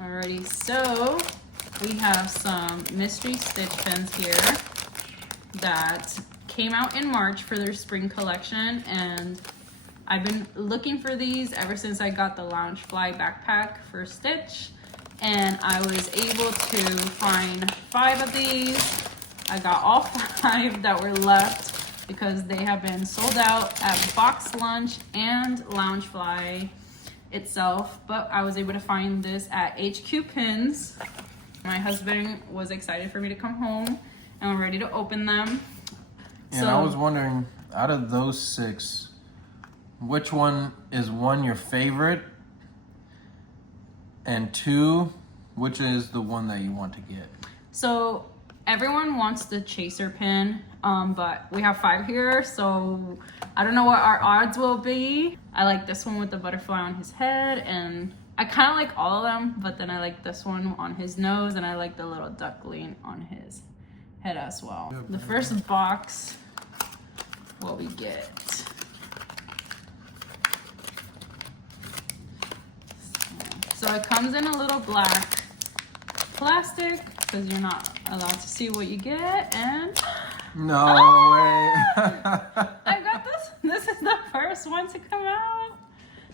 Alrighty, so we have some mystery stitch pins here that came out in March for their spring collection, and I've been looking for these ever since I got the LoungeFly backpack for Stitch, and I was able to find 5 of these. I got all 5 that were left because they have been sold out at Box Lunch and LoungeFly itself, but I was able to find this at HQ Pins. My husband was excited for me to come home, and we're ready to open them. And I was wondering, out of those 6, which one is your favorite? And 2, which is the one that you want to get? So everyone wants the chaser pin, but we have 5 here, so I don't know what our odds will be. I like this one with the butterfly on his head, and I kind of like all of them, but then I like this one on his nose, and I like the little duckling on his head as well. The first box, what we get. So it comes in a little black plastic because you're not allowed to see what you get, and no way. I got this. This is the first one to come out.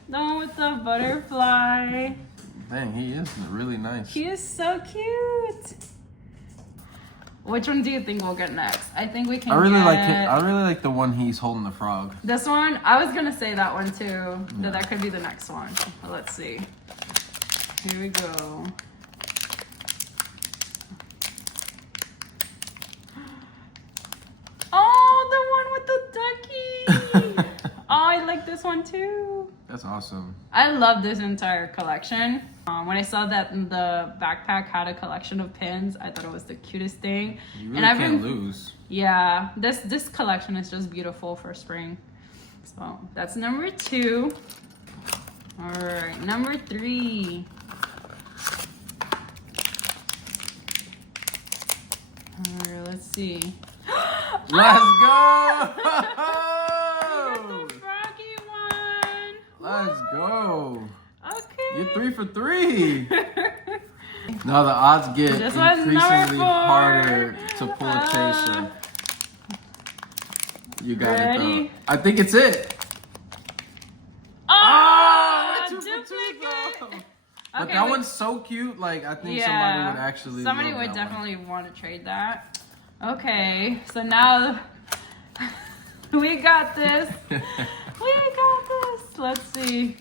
The one with the butterfly. Dang, he is really nice. He is so cute. Which one do you think we'll get next? I think we can I really like the one he's holding the frog. This one? I was gonna say that one too. Yeah. That could be the next one. Well, let's see. Here we go. Oh, the one with the ducky. Oh, I like this one too. That's awesome. I love this entire collection. When I saw that the backpack had a collection of pins, I thought it was the cutest thing. You really can't lose. Yeah, this collection is just beautiful for spring. So that's number 2. All right, number 3. All right, let's see. Let's go! The froggy one. Let's go. Okay. You're 3 for 3. No, the odds get increasingly harder to pull a chaser. You got it though. I think it's it. Oh, 2 for 2 though. Okay, But that one's so cute. Like, I think somebody would actually. Somebody would definitely want to trade that. Okay, so now we got this. We got this. Let's see.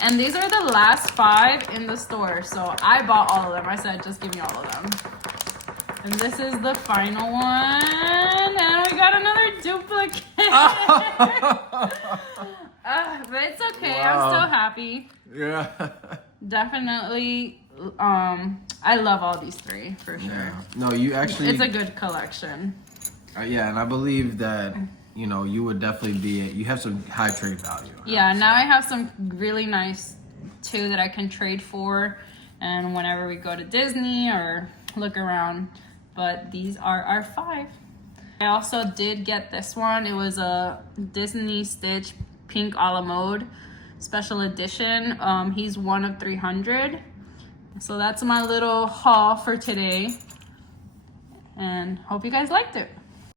And these are the last 5 in the store, so I bought all of them. I said, just give me all of them. And this is the final one, and we got another duplicate. But it's okay. Wow. I'm still happy. Yeah. Definitely. I love all these 3 for sure. Yeah. No, you actually. It's a good collection. Yeah, and I believe that. You know, you would definitely you have some high trade value. Yeah, now I have some really nice 2 that I can trade for, and whenever we go to Disney or look around. But these are our 5. I also did get this one. It was a Disney Stitch Pink a la Mode special edition. He's 1 of 300. So that's my little haul for today, and hope you guys liked it.